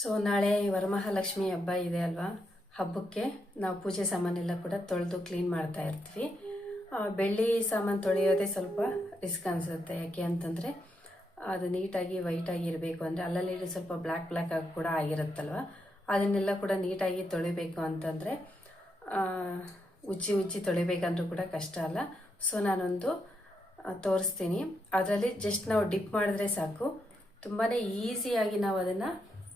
So ನಾಳೆ ವರಮಹಾಲಕ್ಷ್ಮಿ ಹಬ್ಬ ಇದೆ ಅಲ್ವಾ. ಹಬ್ಬಕ್ಕೆ ನಾವು ಪೂಜೆ ಸಾಮಾನೆಲ್ಲ ಕೂಡ ತೊಳೆದು ಕ್ಲೀನ್ ಮಾಡ್ತಾ ಇರ್ತೀವಿ. ಬೆಳ್ಳಿ ಸಾಮಾನು ತೊಳೆಯೋದೇ ಸ್ವಲ್ಪ ರಿಸ್ಕ್ ಅನಿಸುತ್ತೆ. ಯಾಕೆ ಅಂತಂದರೆ ಅದು ನೀಟಾಗಿ ವೈಟಾಗಿ ಇರಬೇಕು ಅಂದರೆ ಅಲ್ಲಲ್ಲಿ ಸ್ವಲ್ಪ ಬ್ಲ್ಯಾಕ್ ಆಗಿ ಕೂಡ ಆಗಿರುತ್ತಲ್ವ. ಅದನ್ನೆಲ್ಲ ಕೂಡ ನೀಟಾಗಿ ತೊಳಿಬೇಕು ಅಂತಂದರೆ ಉಜ್ಜಿ ತೊಳಿಬೇಕಂದ್ರೂ ಕೂಡ ಕಷ್ಟ ಅಲ್ಲ. ಸೊ ನಾನೊಂದು ತೋರಿಸ್ತೀನಿ. ಅದರಲ್ಲಿ ಜಸ್ಟ್ ನಾವು ಡಿಪ್ ಮಾಡಿದ್ರೆ ಸಾಕು, ತುಂಬಾ ಈಸಿಯಾಗಿ ನಾವು ಅದನ್ನು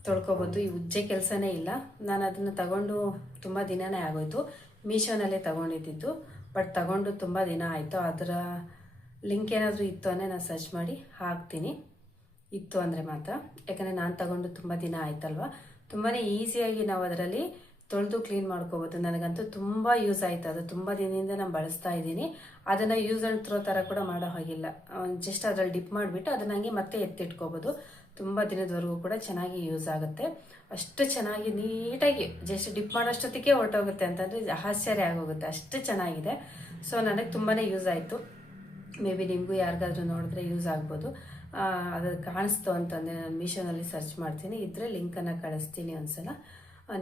ತೊಳ್ಕೊಬೋದು. ಈ ಉಜ್ಜೆ ಕೆಲಸನೇ ಇಲ್ಲ. ನಾನು ಅದನ್ನು ತಗೊಂಡು ತುಂಬ ದಿನನೇ ಆಗೋಯ್ತು. ಮೀಶೋನಲ್ಲೇ ತಗೊಂಡಿದ್ದು, ಬಟ್ ತಗೊಂಡು ತುಂಬ ದಿನ ಆಯಿತು. ಅದರ ಲಿಂಕ್ ಏನಾದರೂ ಇತ್ತು ಅಂದರೆ ನಾನು ಸರ್ಚ್ ಮಾಡಿ ಹಾಕ್ತೀನಿ, ಇತ್ತು ಅಂದರೆ ಮಾತ್ರ. ಯಾಕಂದರೆ ನಾನು ತಗೊಂಡು ತುಂಬ ದಿನ ಆಯ್ತಲ್ವ. ತುಂಬಾ ಈಸಿಯಾಗಿ ನಾವು ಅದರಲ್ಲಿ ತೊಳೆದು ಕ್ಲೀನ್ ಮಾಡ್ಕೋಬೋದು. ನನಗಂತೂ ತುಂಬ ಯೂಸ್ ಆಯಿತು. ಅದು ತುಂಬ ದಿನದಿಂದ ನಾನು ಬಳಸ್ತಾ ಇದ್ದೀನಿ. ಅದನ್ನು ಯೂಸ್ ಆ್ಯಂಡ್ ಥ್ರೋ ಥರ ಕೂಡ ಮಾಡೋ ಹಾಗಿಲ್ಲ. ಜಸ್ಟ್ ಅದರಲ್ಲಿ ಡಿಪ್ ಮಾಡಿಬಿಟ್ಟು ಅದನ್ನ ಹಂಗೆ ಮತ್ತೆ ಎತ್ತಿಟ್ಕೋಬೋದು. ತುಂಬ ದಿನದವರೆಗೂ ಕೂಡ ಚೆನ್ನಾಗಿ ಯೂಸ್ ಆಗುತ್ತೆ. ಅಷ್ಟು ಚೆನ್ನಾಗಿ ನೀಟಾಗಿ ಜಸ್ಟ್ ಡಿಪ್ ಮಾಡೋಷ್ಟೊತ್ತಿಗೆ ಹೊರಟೋಗುತ್ತೆ ಅಂತಂದರೆ ಆಶ್ಚರ್ಯ ಆಗೋಗುತ್ತೆ, ಅಷ್ಟು ಚೆನ್ನಾಗಿದೆ. ಸೊ ನನಗೆ ತುಂಬಾ ಯೂಸ್ ಆಯಿತು. ಮೇ ಬಿ ನಿಮಗೂ ಯಾರಿಗಾದ್ರೂ ನೋಡಿದ್ರೆ ಯೂಸ್ ಆಗ್ಬೋದು. ಅದು ಕಾಣಿಸ್ತು ಅಂತಂದರೆ ನಾನು ಮೀಶೋನಲ್ಲಿ ಸರ್ಚ್ ಮಾಡ್ತೀನಿ, ಇದ್ರೆ ಲಿಂಕನ್ನು ಕಳಿಸ್ತೀನಿ ಒಂದ್ಸಲ,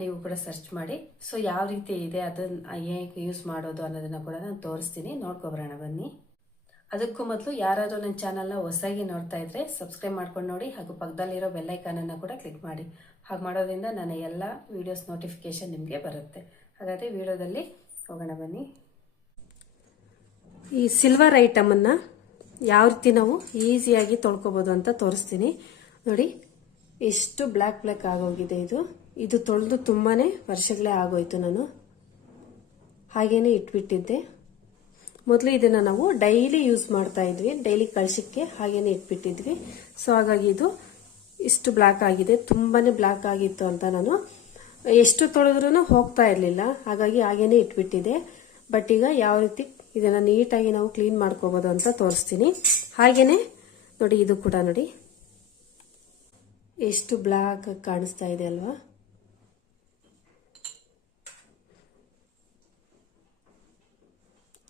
ನೀವು ಕೂಡ ಸರ್ಚ್ ಮಾಡಿ. ಸೊ ಯಾವ ರೀತಿ ಇದೆ ಅದನ್ನು ಹೇಗೆ ಯೂಸ್ ಮಾಡೋದು ಅನ್ನೋದನ್ನು ಕೂಡ ನಾನು ತೋರಿಸ್ತೀನಿ, ನೋಡ್ಕೊಬರೋಣ ಬನ್ನಿ. ಅದಕ್ಕೂ ಮೊದಲು ಯಾರಾದರೂ ನನ್ನ ಚಾನಲ್ನ ಹೊಸದಾಗಿ ನೋಡ್ತಾ ಇದ್ರೆ ಸಬ್ಸ್ಕ್ರೈಬ್ ಮಾಡ್ಕೊಂಡು ನೋಡಿ, ಹಾಗೂ ಪಕ್ಕದಲ್ಲಿರೋ ಬೆಲ್ಲೈಕಾನನ್ನು ಕೂಡ ಕ್ಲಿಕ್ ಮಾಡಿ. ಹಾಗೆ ಮಾಡೋದ್ರಿಂದ ನನ್ನ ಎಲ್ಲ ವೀಡಿಯೋಸ್ ನೋಟಿಫಿಕೇಶನ್ ನಿಮಗೆ ಬರುತ್ತೆ. ಹಾಗಾದರೆ ವಿಡಿಯೋದಲ್ಲಿ ಹೋಗೋಣ ಬನ್ನಿ. ಈ ಸಿಲ್ವರ್ ಐಟಮನ್ನು ಯಾವ ರೀತಿ ನಾವು ಈಸಿಯಾಗಿ ತೊಳ್ಕೊಬೋದು ಅಂತ ತೋರಿಸ್ತೀನಿ. ನೋಡಿ ಎಷ್ಟು ಬ್ಲ್ಯಾಕ್ ಆಗೋಗಿದೆ. ಇದು ತೊಳೆದು ತುಂಬಾ ವರ್ಷಗಳೇ ಆಗೋಯ್ತು. ನಾನು ಹಾಗೇನೆ ಇಟ್ಬಿಟ್ಟಿದ್ದೆ. ಮೊದಲು ಇದನ್ನು ನಾವು ಡೈಲಿ ಯೂಸ್ ಮಾಡ್ತಾ ಇದ್ವಿ, ಡೈಲಿ ಕಳ್ಸಕ್ಕೆ ಹಾಗೇನೆ ಇಟ್ಬಿಟ್ಟಿದ್ವಿ. ಸೊ ಹಾಗಾಗಿ ಇದು ಇಷ್ಟು ಬ್ಲ್ಯಾಕ್ ಆಗಿದೆ. ತುಂಬಾ ಬ್ಲ್ಯಾಕ್ ಆಗಿತ್ತು ಅಂತ ನಾನು ಎಷ್ಟು ತೊಳೆದ್ರೂ ಹೋಗ್ತಾ ಇರಲಿಲ್ಲ, ಹಾಗಾಗಿ ಹಾಗೇನೆ ಇಟ್ಬಿಟ್ಟಿದೆ. ಬಟ್ ಈಗ ಯಾವ ರೀತಿ ಇದನ್ನು ನೀಟಾಗಿ ನಾವು ಕ್ಲೀನ್ ಮಾಡ್ಕೋಬೋದು ಅಂತ ತೋರಿಸ್ತೀನಿ. ಹಾಗೇನೆ ನೋಡಿ, ಇದು ಕೂಡ ನೋಡಿ ಎಷ್ಟು ಬ್ಲ್ಯಾಕ್ ಕಾಣಿಸ್ತಾ ಇದೆ ಅಲ್ವಾ.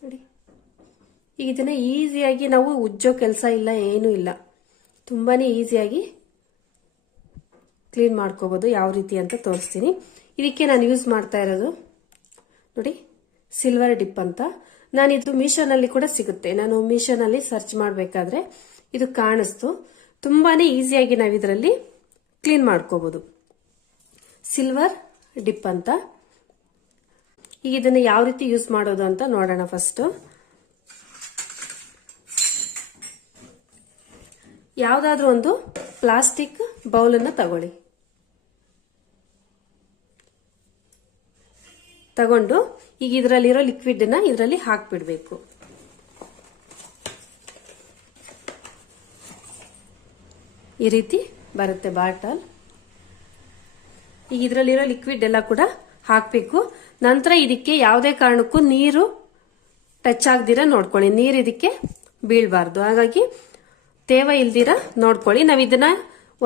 ನೋಡಿ, ಈಗ ಇದನ್ನ ಈಸಿಯಾಗಿ ನಾವು ಉಜ್ಜೋ ಕೆಲಸ ಇಲ್ಲ, ಏನೂ ಇಲ್ಲ, ತುಂಬಾ ಈಸಿಯಾಗಿ ಕ್ಲೀನ್ ಮಾಡ್ಕೋಬೋದು. ಯಾವ ರೀತಿ ಅಂತ ತೋರಿಸ್ತೀನಿ. ಇದಕ್ಕೆ ನಾನು ಯೂಸ್ ಮಾಡ್ತಾ ಇರೋದು ನೋಡಿ ಸಿಲ್ವರ್ ಡಿಪ್ ಅಂತ. ನಾನಿದು ಮೀಶೋನಲ್ಲಿ ಕೂಡ ಸಿಗುತ್ತೆ. ನಾನು ಮೀಶೋನಲ್ಲಿ ಸರ್ಚ್ ಮಾಡಬೇಕಾದ್ರೆ ಇದು ಕಾಣಿಸ್ತು. ತುಂಬಾನೇ ಈಸಿಯಾಗಿ ನಾವು ಇದರಲ್ಲಿ ಕ್ಲೀನ್ ಮಾಡ್ಕೋಬೋದು. ಸಿಲ್ವರ್ ಡಿಪ್ ಅಂತ. ಈಗ ಇದನ್ನು ಯಾವ ರೀತಿ ಯೂಸ್ ಮಾಡೋದು ಅಂತ ನೋಡೋಣ. ಫಸ್ಟ್ ಯಾವುದಾದ್ರೂ ಒಂದು ಪ್ಲಾಸ್ಟಿಕ್ ಬೌಲನ್ನು ತಗೊಂಡು ಈಗ ಇದರಲ್ಲಿರೋ ಲಿಕ್ವಿಡ್ನ ಇದರಲ್ಲಿ ಹಾಕ್ಬಿಡ್ಬೇಕು. ಈ ರೀತಿ ಬರುತ್ತೆ ಬಾಟಲ್. ಈಗ ಇದರಲ್ಲಿರೋ ಲಿಕ್ವಿಡ್ ಎಲ್ಲ ಕೂಡ ಹಾಕಬೇಕು. ನಂತರ ಇದಕ್ಕೆ ಯಾವುದೇ ಕಾರಣಕ್ಕೂ ನೀರು ಟಚ್ ಆಗದಿರ ನೋಡ್ಕೊಳ್ಳಿ, ನೀರು ಇದಕ್ಕೆ ಬೀಳಬಾರ್ದು. ಹಾಗಾಗಿ ತೇವ ಇಲ್ದಿರ ನೋಡ್ಕೊಳ್ಳಿ. ನಾವು ಇದನ್ನ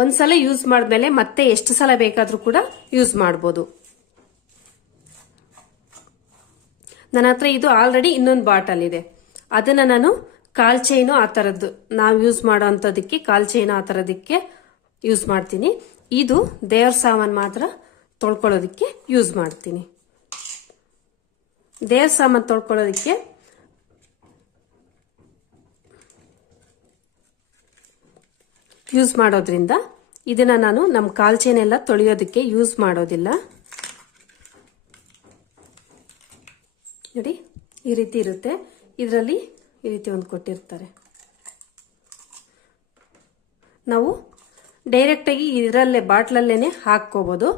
ಒಂದ್ಸಲ ಯೂಸ್ ಮಾಡಿದ್ಮೇಲೆ ಮತ್ತೆ ಎಷ್ಟು ಸಲ ಬೇಕಾದ್ರೂ ಕೂಡ ಯೂಸ್ ಮಾಡ್ಬೋದು. ನನ್ನ ಹತ್ರ ಇದು ಆಲ್ರೆಡಿ ಇನ್ನೊಂದು ಬಾಟಲ್ ಇದೆ. ಅದನ್ನ ನಾನು ಕಾಲ್ ಚೈನು ಆ ತರದ್ದು ನಾವು ಯೂಸ್ ಮಾಡೋ ಅಂತದಕ್ಕೆ ಕಾಲ್ ಚೈನು ಆ ತರದಕ್ಕೆ ಯೂಸ್ ಮಾಡ್ತೀನಿ. ಇದು ದೇವ್ರ ಸಾಮಾನು ಮಾತ್ರ ತೊಳ್ಕೊಳ್ಳೋದಕ್ಕೆ ಯೂಸ್ ಮಾಡ್ತೀನಿ. ದೇವ್ರ ಸಾಮಾನು ತೊಳ್ಕೊಳ್ಳೋದಕ್ಕೆ ಯೂಸ್ ಮಾಡೋದ್ರಿಂದ ಇದನ್ನ ನಾನು ನಮ್ಮ ಕಾಲ್ ಚೈನ್ ಎಲ್ಲ ತೊಳೆಯೋದಕ್ಕೆ ಯೂಸ್ ಮಾಡೋದಿಲ್ಲ. ನೋಡಿ ಈ ರೀತಿ ಇರುತ್ತೆ. ಇದರಲ್ಲಿ ಈ ರೀತಿ ಒಂದು ಕೊಟ್ಟಿರ್ತಾರೆ. ನಾವು ಡೈರೆಕ್ಟ್ ಆಗಿ ಇದರಲ್ಲೇ ಬಾಟ್ಲಲ್ಲೇನೆ ಹಾಕೋಬಹುದು.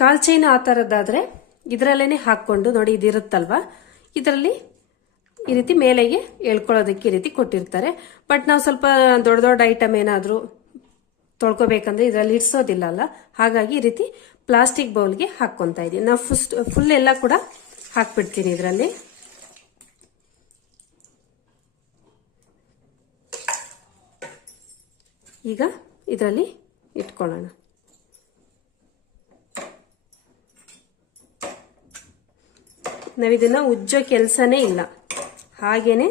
ಕಾಲ್ ಚೈನ್ ಆ ತರದ್ದಾದ್ರೆ ಇದರಲ್ಲೇನೆ ಹಾಕೊಂಡು ನೋಡಿ ಇದಿರುತ್ತಲ್ವಾ, ಇದರಲ್ಲಿ ಈ ರೀತಿ ಮೇಲೆಗೆ ಎಳ್ಕೊಳ್ಳೋದಕ್ಕೆ ಈ ರೀತಿ ಕೊಟ್ಟಿರ್ತಾರೆ. ಬಟ್ ನಾವು ಸ್ವಲ್ಪ ದೊಡ್ಡ ಐಟಮ್ ಏನಾದರೂ ತೊಳ್ಕೊಬೇಕಂದ್ರೆ ಇದರಲ್ಲಿ ಇಡ್ಸೋದಿಲ್ಲ ಅಲ್ಲ, ಹಾಗಾಗಿ ಈ ರೀತಿ ಪ್ಲಾಸ್ಟಿಕ್ ಬೌಲ್ಗೆ ಹಾಕೊಂತ ಇದೀನಿ. ನಾವು ಫುಲ್ ಎಲ್ಲ ಕೂಡ ಹಾಕ್ಬಿಡ್ತೀನಿ ಇದರಲ್ಲಿ. ಈಗ ಇದರಲ್ಲಿ ಇಟ್ಕೊಳ್ಳೋಣ. ನಾವಿದನ್ನ ಉಜ್ಜೋ ಕೆಲಸನೇ ಇಲ್ಲ, ಹಾಗೇನೆ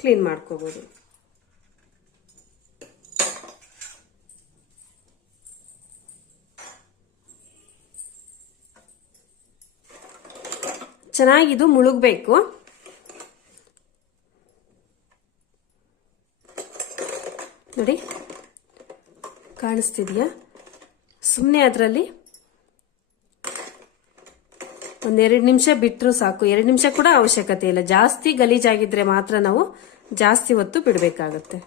ಕ್ಲೀನ್ ಮಾಡ್ಕೋಬಹುದು. ಚೆನ್ನಾಗಿದು ಮುಳುಗಬೇಕು. ನೋಡಿ ಕಾಣಿಸ್ತಿದೆಯಾ? ಸುಮ್ಮನೆ ಅದರಲ್ಲಿ ಒಂದು 2 ನಿಮಿಷ ಬಿಟ್ಟರು ಸಾಕು. 2 ನಿಮಿಷ ಕೂಡ ಅವಶ್ಯಕತೆ ಇಲ್ಲ. ಜಾಸ್ತಿ ಗಲೀಜಾಗಿದ್ರೆ ಮಾತ್ರ ನಾವು ಜಾಸ್ತಿ ಹೊತ್ತು ಬಿಡಬೇಕಾಗತ್ತೆ.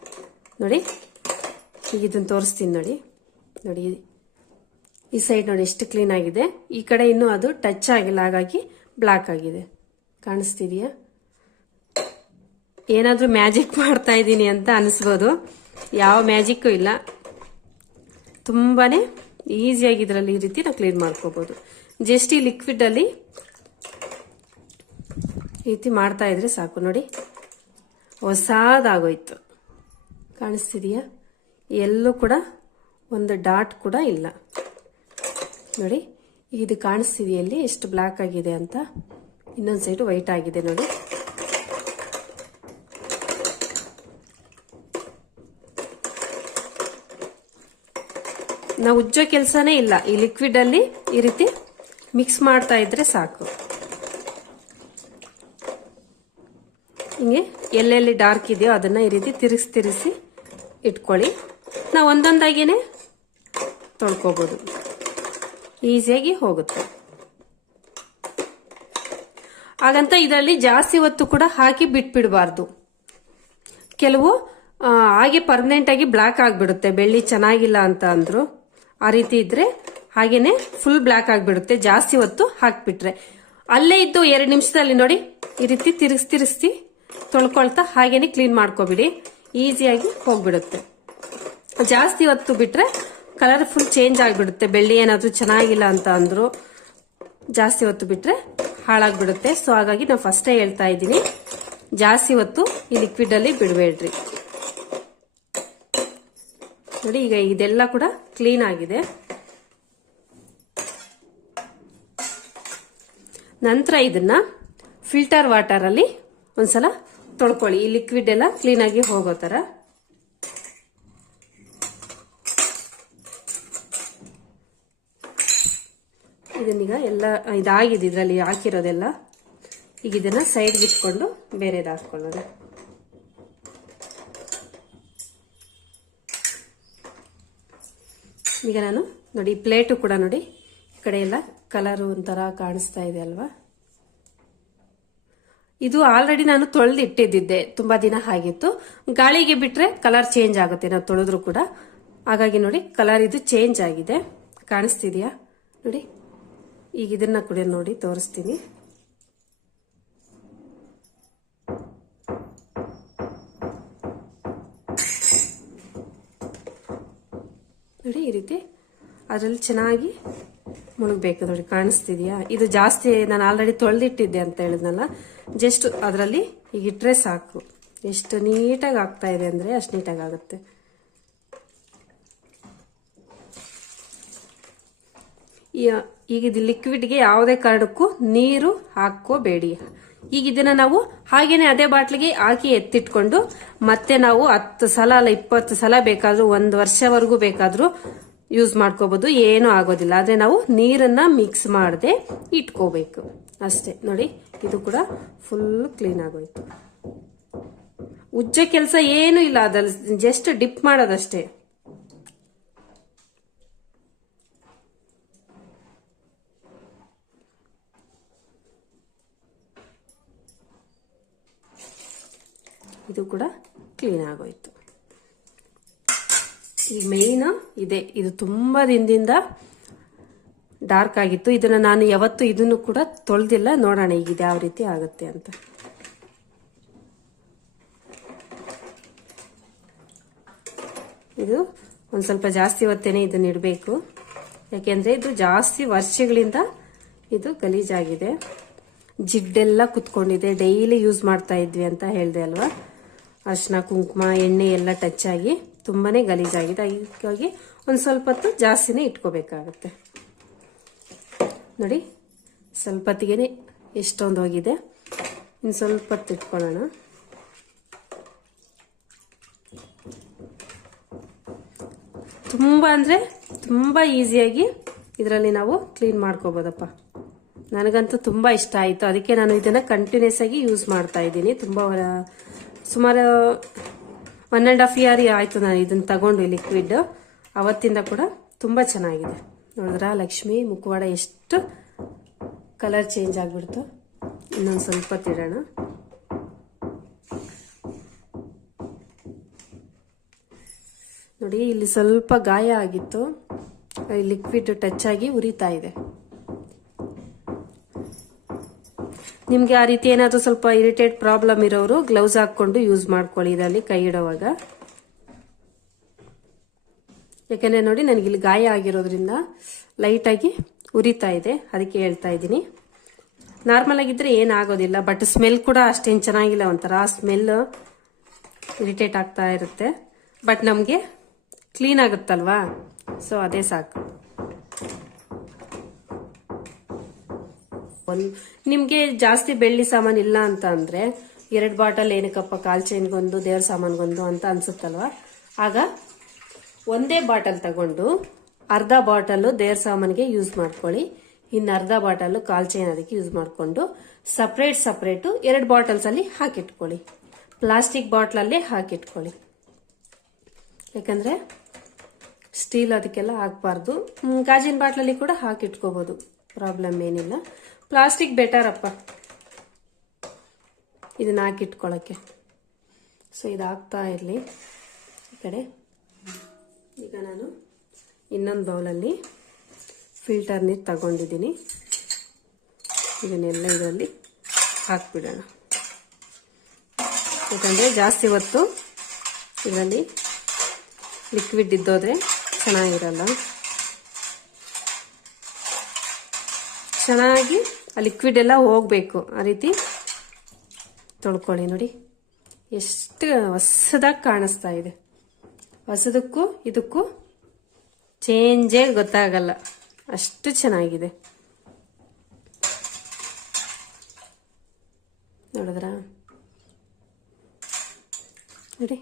ನೋಡಿ ಈಗ ಇದನ್ನು ತೋರಿಸ್ತೀನಿ. ನೋಡಿ ಈ ಸೈಡ್ ನೋಡಿ ಎಷ್ಟು ಕ್ಲೀನ್ ಆಗಿದೆ. ಈ ಕಡೆ ಇನ್ನೂ ಅದು ಟಚ್ ಆಗಿಲ್ಲ, ಹಾಗಾಗಿ ಬ್ಲಾಕ್ ಆಗಿದೆ. ಕಾಣಿಸ್ತಿದೆಯಾ? ಏನಾದರೂ ಮ್ಯಾಜಿಕ್ ಮಾಡ್ತಾ ಇದ್ದೀನಿ ಅಂತ ಅನಿಸ್ಬೋದು. ಯಾವ ಮ್ಯಾಜಿಕ್ಕು ಇಲ್ಲ. ತುಂಬಾನೇ ಈಸಿಯಾಗಿ ಇದರಲ್ಲಿ ಈ ರೀತಿ ನಾವು ಕ್ಲೀನ್ ಮಾಡ್ಕೋಬಹುದು. ಜಸ್ಟ್ ಈ ಲಿಕ್ವಿಡ್ ಅಲ್ಲಿ ಈ ರೀತಿ ಮಾಡ್ತಾ ಇದ್ರೆ ಸಾಕು. ನೋಡಿ ಹೊಸದಾಗೋಯ್ತು. ಕಾಣಿಸ್ತಿದೆಯಾ? ಎಲ್ಲೂ ಕೂಡ ಒಂದು ಡಾಟ್ ಕೂಡ ಇಲ್ಲ. ನೋಡಿ ಇದು ಕಾಣಿಸ್ತಿದೆಯಲ್ಲಿ ಎಷ್ಟು ಬ್ಲಾಕ್ ಆಗಿದೆ ಅಂತ. ಇನ್ನೊಂದು ಸೈಡ್ ವೈಟ್ ಆಗಿದೆ ನೋಡಿ. ನಾವು ಉಜ್ಜೋ ಕೆಲಸನೇ ಇಲ್ಲ. ಈ ಲಿಕ್ವಿಡ್ ಅಲ್ಲಿ ಈ ರೀತಿ ಮಿಕ್ಸ್ ಮಾಡ್ತಾ ಇದ್ರೆ ಸಾಕು. ಹಿಂಗೆ ಎಲ್ಲೆಲ್ಲಿ ಡಾರ್ಕ್ ಇದೆಯೋ ಅದನ್ನ ಈ ರೀತಿ ತಿರುಗಿಸಿ ಇಟ್ಕೊಳ್ಳಿ. ನಾವು ಒಂದೊಂದಾಗೇನೆ ತೊಳ್ಕೋಬಹುದು. ಈಸಿಯಾಗಿ ಹೋಗುತ್ತೆ. ಹಾಗಂತ ಇದರಲ್ಲಿ ಜಾಸ್ತಿ ಹೊತ್ತು ಕೂಡ ಹಾಕಿ ಬಿಟ್ಬಿಡಬಾರ್ದು. ಕೆಲವು ಹಾಗೆ ಪರ್ಮನೆಂಟ್ ಆಗಿ ಬ್ಲಾಕ್ ಆಗಿಬಿಡುತ್ತೆ. ಬೆಳ್ಳಿ ಚೆನ್ನಾಗಿಲ್ಲ ಅಂತ ಅಂದ್ರು, ಆ ರೀತಿ ಇದ್ರೆ ಹಾಗೇನೆ ಫುಲ್ ಬ್ಲಾಕ್ ಆಗಿಬಿಡುತ್ತೆ ಜಾಸ್ತಿ ಹೊತ್ತು ಹಾಕ್ಬಿಟ್ರೆ. ಅಲ್ಲೇ ಇದ್ದು 2 ನಿಮಿಷದಲ್ಲಿ ನೋಡಿ ಈ ರೀತಿ ತಿರುಗಿಸಿ ತೊಳ್ಕೊಳ್ತಾ ಹಾಗೇನೆ ಕ್ಲೀನ್ ಮಾಡ್ಕೋಬಿಡಿ. ಈಸಿಯಾಗಿ ಹೋಗ್ಬಿಡುತ್ತೆ. ಜಾಸ್ತಿ ಹೊತ್ತು ಬಿಟ್ರೆ ಕಲರ್ ಫುಲ್ ಚೇಂಜ್ ಆಗಿಬಿಡುತ್ತೆ. ಬೆಳ್ಳಿ ಏನಾದ್ರೂ ಚೆನ್ನಾಗಿಲ್ಲ ಅಂತ ಅಂದ್ರು ಜಾಸ್ತಿ ಹೊತ್ತು ಬಿಟ್ರೆ ಹಾಳಾಗ್ಬಿಡುತ್ತೆ. ಸೊ ಹಾಗಾಗಿ ನಾನು ಫಸ್ಟೇ ಹೇಳ್ತಾ ಇದ್ದೀನಿ, ಜಾಸ್ತಿ ಹೊತ್ತು ಈ ಲಿಕ್ವಿಡ್ ಅಲ್ಲಿ ಬಿಡಬೇಡ್ರಿ. ನೋಡಿ ಈಗ ಇದೆಲ್ಲ ಕೂಡ ಕ್ಲೀನ್ ಆಗಿದೆ. ನಂತರ ಇದನ್ನ ಫಿಲ್ಟರ್ ವಾಟರ್ ಅಲ್ಲಿ ಒಂದ್ಸಲ ತೊಳ್ಕೊಳ್ಳಿ. ಈ ಲಿಕ್ವಿಡ್ ಎಲ್ಲ ಕ್ಲೀನ್ ಆಗಿ ಹೋಗೋ ತರ. ಇದನ್ನೀಗ ಎಲ್ಲ ಇದಾಗಿದೆ ಇದರಲ್ಲಿ ಹಾಕಿರೋದೆಲ್ಲ. ಈಗ ಇದನ್ನ ಸೈಡ್ ಇಟ್ಕೊಂಡು ಬೇರೆದು ಹಾಕೊಳ್ಳೋಣ. ಈಗ ನಾನು ನೋಡಿ ಪ್ಲೇಟು ಕೂಡ ನೋಡಿ ಈ ಕಡೆ ಎಲ್ಲ ಕಲರ್ ಒಂಥರ ಕಾಣಿಸ್ತಾ ಇದೆ ಅಲ್ವಾ. ಇದು ಆಲ್ರೆಡಿ ನಾನು ತೊಳೆದು ಇಟ್ಟಿದ್ದೆ, ತುಂಬಾ ದಿನ ಆಗಿತ್ತು. ಗಾಳಿಗೆ ಬಿಟ್ರೆ ಕಲರ್ ಚೇಂಜ್ ಆಗುತ್ತೆ ನಾವು ತೊಳೆದ್ರು ಕೂಡ. ಹಾಗಾಗಿ ನೋಡಿ ಕಲರ್ ಇದು ಚೇಂಜ್ ಆಗಿದೆ. ಕಾಣಿಸ್ತಿದ್ಯಾ? ನೋಡಿ ಈಗ ಇದನ್ನ ಕೂಡ ನೋಡಿ ತೋರಿಸ್ತೀನಿ. ನೋಡಿ ಈ ರೀತಿ ಅದರಲ್ಲಿ ಚೆನ್ನಾಗಿ ಮುಳುಗಬೇಕು. ನೋಡಿ ಕಾಣಿಸ್ತಿದ್ಯಾ? ಇದು ಜಾಸ್ತಿ ನಾನು ಆಲ್ರೆಡಿ ತೊಳೆದಿಟ್ಟಿದ್ದೆ ಅಂತ ಹೇಳಿದ್ನಲ್ಲ, ಜಸ್ಟ್ ಅದರಲ್ಲಿ ಈಗ ಇಟ್ರೆ ಸಾಕು. ಎಷ್ಟು ನೀಟಾಗಿ ಆಗ್ತಾ ಇದೆ ಅಂದ್ರೆ ಅಷ್ಟು ನೀಟಾಗಿ ಆಗುತ್ತೆ. ಈಗ ಇದು ಲಿಕ್ವಿಡ್ಗೆ ಯಾವುದೇ ಕಾರಣಕ್ಕೂ ನೀರು ಹಾಕೋಬೇಡಿ. ಈಗ ಇದನ್ನ ನಾವು ಹಾಗೇನೆ ಅದೇ ಬಾಟ್ಲಿಗೆ ಹಾಕಿ ಎತ್ತಿಟ್ಕೊಂಡು ಮತ್ತೆ ನಾವು 10 ಸಲ ಅಲ್ಲ 20 ಸಲ ಬೇಕಾದ್ರೂ 1 ವರ್ಷವರೆಗೂ ಬೇಕಾದ್ರೂ ಯೂಸ್ ಮಾಡ್ಕೋಬಹುದು. ಏನೂ ಆಗೋದಿಲ್ಲ. ಆದ್ರೆ ನಾವು ನೀರನ್ನ ಮಿಕ್ಸ್ ಮಾಡದೆ ಇಟ್ಕೋಬೇಕು ಅಷ್ಟೇ. ನೋಡಿ ಇದು ಕೂಡ ಫುಲ್ ಕ್ಲೀನ್ ಆಗೋಯ್ತು. ಉಜ್ಜ ಕೆಲಸ ಏನು ಇಲ್ಲ, ಅದ್ರಲ್ಲಿ ಜಸ್ಟ್ ಡಿಪ್ ಮಾಡೋದಷ್ಟೇ. ಇದು ಕೂಡ ಕ್ಲೀನ್ ಆಗೋಯ್ತು. ಈಗ ಮೇನ್ ಇದೆ, ಇದು ತುಂಬಾ ದಿನದಿಂದ ಡಾರ್ಕ್ ಆಗಿತ್ತು. ಇದನ್ನ ನಾನು ಯಾವತ್ತು ಇದನ್ನು ಕೂಡ ತೊಳೆದಿಲ್ಲ. ನೋಡೋಣ ಈಗ ಇದು ಯಾವ ರೀತಿ ಆಗುತ್ತೆ ಅಂತ. ಇದು ಒಂದ್ ಸ್ವಲ್ಪ ಜಾಸ್ತಿ ಹೊತ್ತೇನೆ ಇದನ್ನ ಇಡಬೇಕು. ಯಾಕೆಂದ್ರೆ ಇದು ಜಾಸ್ತಿ ವರ್ಷಗಳಿಂದ ಇದು ಗಲೀಜಾಗಿದೆ, ಜಿಡ್ಡೆಲ್ಲ ಕುತ್ಕೊಂಡಿದೆ. ಡೈಲಿ ಯೂಸ್ ಮಾಡ್ತಾ ಇದ್ವಿ ಅಂತ ಹೇಳ್ದೆ ಅಲ್ವಾ. ಅರ್ಶಿನ ಕುಂಕುಮ ಎಣ್ಣೆ ಎಲ್ಲ ಟಚ್ ಆಗಿ ತುಂಬಾನೇ ಗಲೀಜಾಗಿದೆ. ಹೀಗಾಗಿ ಒಂದ್ ಸ್ವಲ್ಪ ಹೊತ್ತು ಜಾಸ್ತಿನೇ ಇಟ್ಕೋಬೇಕಾಗತ್ತೆ. ನೋಡಿ ಸ್ವಲ್ಪ ಹೊತ್ತಿಗೆನೆ ಎಷ್ಟೊಂದು ಹೋಗಿದೆ. ಇನ್ನು ಸ್ವಲ್ಪ ಹೊತ್ತು ಇಟ್ಕೊಳ್ಳೋಣ. ತುಂಬಾ ಅಂದ್ರೆ ತುಂಬಾ ಈಸಿಯಾಗಿ ಇದರಲ್ಲಿ ನಾವು ಕ್ಲೀನ್ ಮಾಡ್ಕೋಬೋದಪ್ಪ. ನನಗಂತೂ ತುಂಬ ಇಷ್ಟ ಆಯಿತು. ಅದಕ್ಕೆ ನಾನು ಇದನ್ನು ಕಂಟಿನ್ಯೂಸ್ ಆಗಿ ಯೂಸ್ ಮಾಡ್ತಾ ಇದ್ದೀನಿ. ತುಂಬ ಸುಮಾರು 1.5 ಇಯರ್ ಆಯಿತು ನಾನು ಇದನ್ನು ತಗೊಂಡು ಲಿಕ್ವಿಡ್. ಅವತ್ತಿಂದ ಕೂಡ ತುಂಬ ಚೆನ್ನಾಗಿದೆ. ನೋಡಿದ್ರಾ ಲಕ್ಷ್ಮಿ ಮುಖವಾಡ ಎಷ್ಟು ಕಲರ್ ಚೇಂಜ್ ಆಗಿಬಿಡ್ತು. ಇನ್ನೊಂದು ಸ್ವಲ್ಪ ತಿಡೋಣ. ನೋಡಿ ಇಲ್ಲಿ ಸ್ವಲ್ಪ ಗಾಯ ಆಗಿತ್ತು, ಲಿಕ್ವಿಡ್ ಟಚ್ ಆಗಿ ಉರಿತಾ ಇದೆ. ನಿಮಗೆ ಆ ರೀತಿ ಏನಾದರೂ ಸ್ವಲ್ಪ ಇರಿಟೇಟ್ ಪ್ರಾಬ್ಲಮ್ ಇರೋರು ಗ್ಲೌಸ್ ಹಾಕ್ಕೊಂಡು ಯೂಸ್ ಮಾಡ್ಕೊಳ್ಳಿ ಇದರಲ್ಲಿ ಕೈ ಇಡೋವಾಗ. ಯಾಕೆಂದರೆ ನೋಡಿ ನನಗೆ ಇಲ್ಲಿ ಗಾಯ ಆಗಿರೋದ್ರಿಂದ ಲೈಟಾಗಿ ಉರಿತಾ ಇದೆ, ಅದಕ್ಕೆ ಹೇಳ್ತಾ ಇದ್ದೀನಿ. ನಾರ್ಮಲ್ ಆಗಿದ್ರೆ ಏನಾಗೋದಿಲ್ಲ, ಬಟ್ ಸ್ಮೆಲ್ ಕೂಡ ಅಷ್ಟೇನು ಚೆನ್ನಾಗಿಲ್ಲ, ಒಂಥರ ಸ್ಮೆಲ್ ಇರಿಟೇಟ್ ಆಗ್ತಾ ಇರುತ್ತೆ. ಬಟ್ ನಮಗೆ ಕ್ಲೀನ್ ಆಗುತ್ತಲ್ವಾ, ಸೊ ಅದೇ ಸಾಕು. ನಿಮಗೆ ಜಾಸ್ತಿ ಬೆಳ್ಳಿ ಸಾಮಾನು ಇಲ್ಲ ಅಂತ ಅಂದರೆ 2 ಬಾಟಲ್ ಏನಕ್ಕಪ್ಪ, ಕಾಲ್ ಚೈನ್ಗೊಂದು ದೇವ್ರ ಸಾಮಾನ್ಗೊಂದು ಅಂತ ಅನ್ಸುತ್ತಲ್ವಾ, ಆಗ ಒಂದೇ ಬಾಟಲ್ ತಗೊಂಡು ಅರ್ಧ ಬಾಟಲ್ ದೇವ್ರ ಸಾಮಾನಿಗೆ ಯೂಸ್ ಮಾಡ್ಕೊಳ್ಳಿ, ಇನ್ನು ಅರ್ಧ ಬಾಟಲ್ ಕಾಲ್ ಚೈನ್ ಅದಕ್ಕೆ ಯೂಸ್ ಮಾಡಿಕೊಂಡು ಸಪ್ರೇಟು 2 ಬಾಟಲ್ಸ್ ಅಲ್ಲಿ ಹಾಕಿಟ್ಕೊಳ್ಳಿ. ಪ್ಲಾಸ್ಟಿಕ್ ಬಾಟ್ಲಲ್ಲೇ ಹಾಕಿಟ್ಕೊಳ್ಳಿ, ಯಾಕಂದ್ರೆ ಸ್ಟೀಲ್ ಅದಕ್ಕೆಲ್ಲ ಹಾಕಬಾರ್ದು. ಗಾಜಿನ ಬಾಟ್ಲಲ್ಲಿ ಕೂಡ ಹಾಕಿಟ್ಕೋಬಹುದು, ಪ್ರಾಬ್ಲಮ್ ಏನಿಲ್ಲ. ಪ್ಲಾಸ್ಟಿಕ್ ಬೆಟರ್ ಅಪ್ಪ ಇದನ್ನ ಹಾಕಿಟ್ಕೊಳ್ಳೋಕ್ಕೆ. ಸೊ ಇದು ಹಾಕ್ತಾ ಇರಲಿ ಈ ಕಡೆ. ಈಗ ನಾನು ಇನ್ನೊಂದು ಬೌಲಲ್ಲಿ ಫಿಲ್ಟರ್ ನೀರು ತಗೊಂಡಿದ್ದೀನಿ, ಇದನ್ನೆಲ್ಲ ಇದರಲ್ಲಿ ಹಾಕ್ಬಿಡೋಣ. ಯಾಕಂದರೆ ಜಾಸ್ತಿ ಹೊತ್ತು ಇದರಲ್ಲಿ ಲಿಕ್ವಿಡ್ ಇದ್ದೋದ್ರೆ ಚೆನ್ನಾಗಿರಲ್ಲ. ಚೆನ್ನಾಗಿ ಆ ಲಿಕ್ವಿಡ್ ಎಲ್ಲ ಹೋಗಬೇಕು, ಆ ರೀತಿ ತೊಳ್ಕೊಳ್ಳಿ. ನೋಡಿ ಎಷ್ಟು ಹೊಸದಾಗಿ ಕಾಣಿಸ್ತಾ ಇದೆ. ಹೊಸದಕ್ಕೂ ಇದಕ್ಕೂ ಚೇಂಜೇ ಗೊತ್ತಾಗಲ್ಲ, ಅಷ್ಟು ಚೆನ್ನಾಗಿದೆ. ನೋಡಿದ್ರಾ ನೋಡಿ,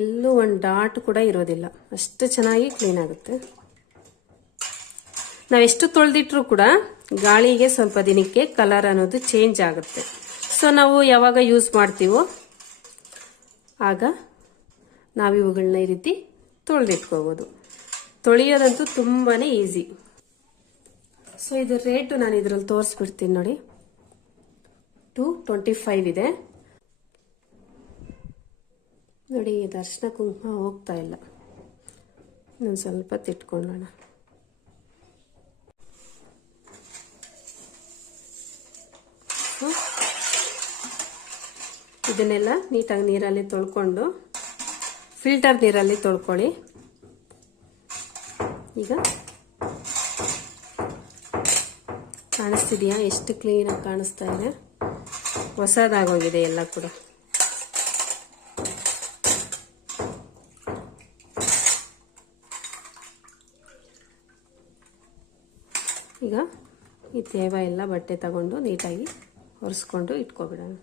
ಎಲ್ಲೂ ಒಂದು ಡಾಟ್ ಕೂಡ ಇರೋದಿಲ್ಲ, ಅಷ್ಟು ಚೆನ್ನಾಗಿ ಕ್ಲೀನ್ ಆಗುತ್ತೆ. ನಾವೆಷ್ಟು ತೊಳೆದಿಟ್ರೂ ಕೂಡ ಗಾಳಿಗೆ ಸ್ವಲ್ಪ ದಿನಕ್ಕೆ ಕಲರ್ ಅನ್ನೋದು ಚೇಂಜ್ ಆಗುತ್ತೆ. ಸೊ ನಾವು ಯಾವಾಗ ಯೂಸ್ ಮಾಡ್ತೀವೋ ಆಗ ನಾವು ಇವುಗಳನ್ನ ಈ ರೀತಿ ತೊಳೆದಿಟ್ಕೋಬೋದು. ತೊಳೆಯೋದಂತೂ ತುಂಬಾ ಈಸಿ. ಸೊ ಇದು ರೇಟು ನಾನು ಇದರಲ್ಲಿ ತೋರಿಸ್ಬಿಡ್ತೀನಿ ನೋಡಿ. 225 ಇದೆ ನೋಡಿ. ಇದು ಅರಿಶಿನ ಕುಂಕುಮ ಹೋಗ್ತಾ ಇಲ್ಲ, ಇನ್ನೊಂದು ಸ್ವಲ್ಪ ತಿಟ್ಕೊಳ್ಳೋಣ. ಇದನ್ನೆಲ್ಲ ನೀಟಾಗಿ ನೀರಲ್ಲಿ ತೊಳ್ಕೊಂಡು ಫಿಲ್ಟರ್ ನೀರಲ್ಲಿ ತೊಳ್ಕೊಳ್ಳಿ. ಈಗ ಕಾಣಿಸ್ತಿದೆಯಾ ಎಷ್ಟು ಕ್ಲೀನಾಗಿ ಕಾಣಿಸ್ತಾ ಇದೆ, ಹೊಸದಾಗೋಗಿದೆ ಎಲ್ಲ ಕೂಡ. ಈಗ ಈ ತೇವ ಎಲ್ಲ ಬಟ್ಟೆ ತಗೊಂಡು ನೀಟಾಗಿ ಒರೆಸ್ಕೊಂಡು ಇಟ್ಕೊಬಿಡೋಣ.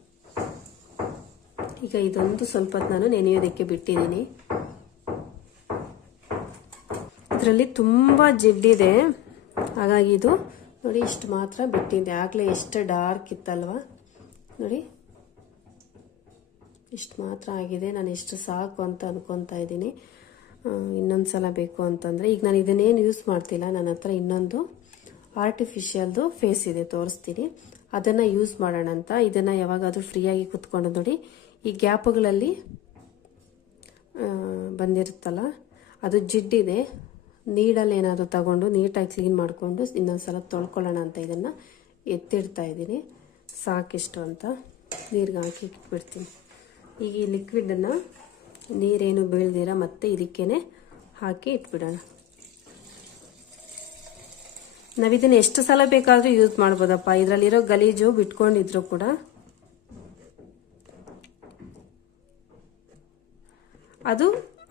ಈಗ ಇದೊಂದು ಸ್ವಲ್ಪ ನಾನು ನೆನೆಯೋದಕ್ಕೆ ಬಿಟ್ಟಿದ್ದೀನಿ. ಇದರಲ್ಲಿ ತುಂಬ ಜಿಡ್ಡಿದೆ, ಹಾಗಾಗಿ ಇದು ನೋಡಿ ಇಷ್ಟು ಮಾತ್ರ ಬಿಟ್ಟಿದೆ. ಆಗಲೇ ಎಷ್ಟು ಡಾರ್ಕ್ ಇತ್ತಲ್ವ ನೋಡಿ, ಇಷ್ಟು ಮಾತ್ರ ಆಗಿದೆ. ನಾನು ಇಷ್ಟು ಸಾಕು ಅಂತ ಅನ್ಕೊತಾ ಇದ್ದೀನಿ. ಇನ್ನೊಂದು ಸಲ ಬೇಕು ಅಂತಂದರೆ, ಈಗ ನಾನು ಇದನ್ನೇನು ಯೂಸ್ ಮಾಡ್ತಿಲ್ಲ, ನನ್ನ ಹತ್ರ ಇನ್ನೊಂದು ಆರ್ಟಿಫಿಷಿಯಲ್ದು ಫೇಸ್ ಇದೆ, ತೋರಿಸ್ತೀನಿ. ಅದನ್ನು ಯೂಸ್ ಮಾಡೋಣ ಅಂತ. ಇದನ್ನು ಯಾವಾಗಾದರೂ ಫ್ರೀಯಾಗಿ ಕುತ್ಕೊಂಡು ನೋಡಿ, ಈ ಗ್ಯಾಪ್ಗಳಲ್ಲಿ ಬಂದಿರುತ್ತಲ್ಲ ಅದು ಜಿಡ್ಡಿದೆ, ನೀಡಲ್ಲಿ ಏನಾದರೂ ತಗೊಂಡು ನೀಟಾಗಿ ಕ್ಲೀನ್ ಮಾಡಿಕೊಂಡು ಇನ್ನೊಂದು ಸಲ ತೊಳ್ಕೊಳ್ಳೋಣ ಅಂತ ಇದನ್ನು ಎತ್ತಿಡ್ತಾ ಇದ್ದೀನಿ. ಸಾಕಿಷ್ಟು ಅಂತ ನೀರಿಗೆ ಹಾಕಿ ಇಟ್ಬಿಡ್ತೀನಿ. ಈಗ ಈ ಲಿಕ್ವಿಡನ್ನು ನೀರೇನು ಬೀಳ್ದಿರ ಮತ್ತೆ ಇದಕ್ಕೇ ಹಾಕಿ ಇಟ್ಬಿಡೋಣ. ನಾವಿದನ್ನು ಎಷ್ಟು ಸಲ ಬೇಕಾದರೂ ಯೂಸ್ ಮಾಡ್ಬೋದಪ್ಪ. ಇದರಲ್ಲಿರೋ ಗಲೀಜು ಬಿಟ್ಕೊಂಡಿದ್ರು ಕೂಡ ಅದು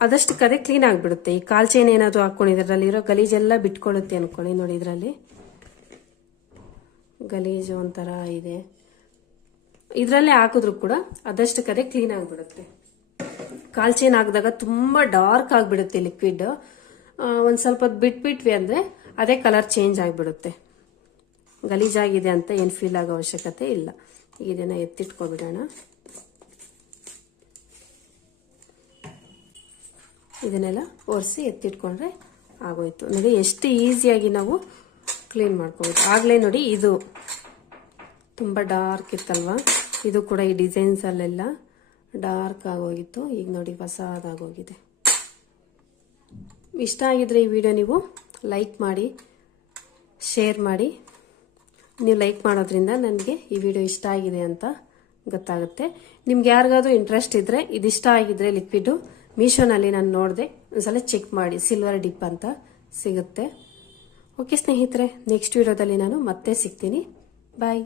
ಅದಷ್ಟು ಕದೆ ಕ್ಲೀನ್ ಆಗಿಬಿಡುತ್ತೆ. ಈ ಕಾಲ್ ಚೈನ್ ಏನಾದರೂ ಹಾಕ್ಕೊಂಡು ಇದರಲ್ಲಿರೋ ಗಲೀಜೆಲ್ಲ ಬಿಟ್ಕೊಳ್ಳುತ್ತೆ ಅನ್ಕೊಳ್ಳಿ. ನೋಡಿ ಇದರಲ್ಲಿ ಗಲೀಜು ಒಂಥರ ಇದೆ, ಇದರಲ್ಲೇ ಹಾಕಿದ್ರು ಕೂಡ ಅದಷ್ಟು ಕದೆ ಕ್ಲೀನ್ ಆಗಿಬಿಡುತ್ತೆ. ಕಾಲ್ ಚೈನ್ ಹಾಕಿದಾಗ ತುಂಬ ಡಾರ್ಕ್ ಆಗಿಬಿಡುತ್ತೆ ಲಿಕ್ವಿಡ್. ಒಂದು ಸ್ವಲ್ಪ ಹೊತ್ತು ಬಿಟ್ಬಿಟ್ವಿ ಅಂದರೆ ಅದೇ ಕಲರ್ ಚೇಂಜ್ ಆಗಿಬಿಡುತ್ತೆ. ಗಲೀಜಾಗಿದೆ ಅಂತ ಏನು ಫೀಲ್ ಆಗೋ ಅವಶ್ಯಕತೆ ಇಲ್ಲ. ಇದನ್ನು ಎತ್ತಿಟ್ಕೊಬಿಡೋಣ. ಇದನ್ನೆಲ್ಲ ಒರೆಸಿ ಎತ್ತಿಟ್ಕೊಂಡ್ರೆ ಆಗೋಯ್ತು. ನೋಡಿ ಎಷ್ಟು ಈಸಿಯಾಗಿ ನಾವು ಕ್ಲೀನ್ ಮಾಡ್ಕೋಬೋದು. ಆಗಲೇ ನೋಡಿ ಇದು ತುಂಬ ಡಾರ್ಕ್ ಇತ್ತಲ್ವ, ಇದು ಕೂಡ ಈ ಡಿಸೈನ್ಸಲ್ಲೆಲ್ಲ ಡಾರ್ಕ್ ಆಗೋಗಿತ್ತು. ಈಗ ನೋಡಿ ಹೊಸದಾಗೋಗಿದೆ. ಇಷ್ಟ ಆಗಿದ್ರೆ ಈ ವಿಡಿಯೋ ನೀವು ಲೈಕ್ ಮಾಡಿ, ಶೇರ್ ಮಾಡಿ. ನೀವು ಲೈಕ್ ಮಾಡೋದ್ರಿಂದ ನನಗೆ ಈ ವಿಡಿಯೋ ಇಷ್ಟ ಆಗಿದೆ ಅಂತ ಗೊತ್ತಾಗುತ್ತೆ. ನಿಮ್ಗೆ ಯಾರಿಗಾದ್ರೂ ಇಂಟ್ರೆಸ್ಟ್ ಇದ್ದರೆ, ಇದಿಷ್ಟ ಆಗಿದ್ರೆ ಲಿಕ್ವಿಡು ಮೀಶೋನಲ್ಲಿ ನಾನು ನೋಡಿದೆ, ಒಂದ್ಸಲ ಚೆಕ್ ಮಾಡಿ, ಸಿಲ್ವರ್ ಡಿಪ್ ಅಂತ ಸಿಗುತ್ತೆ. ಓಕೆ ಸ್ನೇಹಿತರೆ, ನೆಕ್ಸ್ಟ್ ವಿಡಿಯೋದಲ್ಲಿ ನಾನು ಮತ್ತೆ ಸಿಗ್ತೀನಿ. ಬಾಯ್.